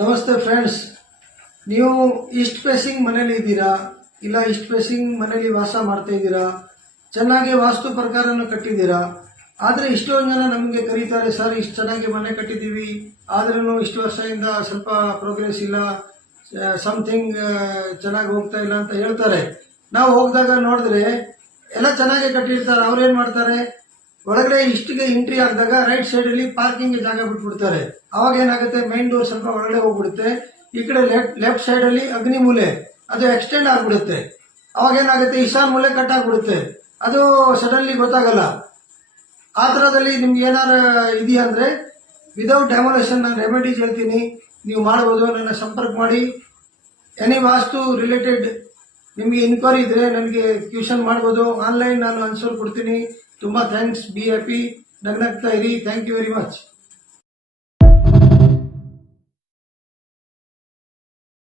ನಮಸ್ತೆ ಫ್ರೆಂಡ್ಸ್. ನೀವು East facing ಮನೇಲಿ ಇದ್ದೀರಾ, ಇಲ್ಲ ಈಸ್ಟ್ ಫೇಸಿಂಗ್ ಮನೇಲಿ ವಾಸ ಮಾಡ್ತಾ ಇದ್ದೀರಾ, ಚೆನ್ನಾಗಿ ವಾಸ್ತು ಪ್ರಕಾರನ ಕಟ್ಟಿದ್ದೀರಾ. ಆದರೆ ಇಷ್ಟೊಂದು ಜನ ನಮಗೆ ಕರೀತಾರೆ, ಸರ್ ಇಷ್ಟು ಚೆನ್ನಾಗಿ ಮನೆ ಕಟ್ಟಿದ್ದೀವಿ, ಆದ್ರೂ ಇಷ್ಟು ವರ್ಷದಿಂದ ಸ್ವಲ್ಪ ಪ್ರೋಗ್ರೆಸ್ ಇಲ್ಲ, ಸಮಥಿಂಗ್ ಚೆನ್ನಾಗಿ ಹೋಗ್ತಾ ಇಲ್ಲ ಅಂತ ಹೇಳ್ತಾರೆ. ನಾವು ಹೋಗಿದಾಗ ನೋಡಿದ್ರೆ ಎಲ್ಲ ಚೆನ್ನಾಗಿ ಕಟ್ಟಿರ್ತಾರೆ. ಅವ್ರೇನ್ ಮಾಡ್ತಾರೆ, ಒಳಗಡೆ ಇಷ್ಟಿಗೆ ಎಂಟ್ರಿ ಆಗಿದಾಗ ರೈಟ್ ಸೈಡ್ ಅಲ್ಲಿ ಪಾರ್ಕಿಂಗ್ ಜಾಗ ಬಿಟ್ಬಿಡ್ತಾರೆ. ಅವಾಗ ಏನಾಗುತ್ತೆ, ಮೈನ್ ಡೋರ್ ಸ್ವಲ್ಪ ಒಳಗಡೆ ಹೋಗ್ಬಿಡುತ್ತೆ. ಈ ಕಡೆ ಲೆಫ್ಟ್ ಸೈಡ್ ಅಲ್ಲಿ ಅಗ್ನಿ ಮೂಲೆ ಅದು ಎಕ್ಸ್ಟೆಂಡ್ ಆಗ್ಬಿಡುತ್ತೆ. ಅವಾಗ ಏನಾಗುತ್ತೆ, ಈಶಾನ್ ಮೂಲೆ ಕಟ್ ಆಗ್ಬಿಡುತ್ತೆ. ಅದು ಸಡನ್ಲಿ ಗೊತ್ತಾಗಲ್ಲ. ಆ ತರದಲ್ಲಿ ನಿಮ್ಗೆ ಏನಾರು ಇದೆಯಾ ಅಂದ್ರೆ ವಿದೌಟ್ ಡೆಮೊಲೇಷನ್ ನಾನು ರೆಮಿಡೀಸ್ ಹೇಳ್ತೀನಿ, ನೀವು ಮಾಡಬಹುದು. ನನ್ನ ಸಂಪರ್ಕ ಮಾಡಿ. ಎನಿ ವಾಸ್ತು ರಿಲೇಟೆಡ್ ನಿಮಗೆ ಇನ್ಕ್ವೈರಿ ಇದ್ರೆ ನನಗೆ ಟ್ಯೂಷನ್ ಮಾಡಬಹುದು. ಆನ್ಲೈನ್ ನಾನು ಆನ್ಸರ್ ಕೊಡ್ತೀನಿ. ತುಂಬಾ ಥ್ಯಾಂಕ್ಸ್. B happy. ನಗ್ನಗ್ತಾ ಇರಿ. Thank you very much.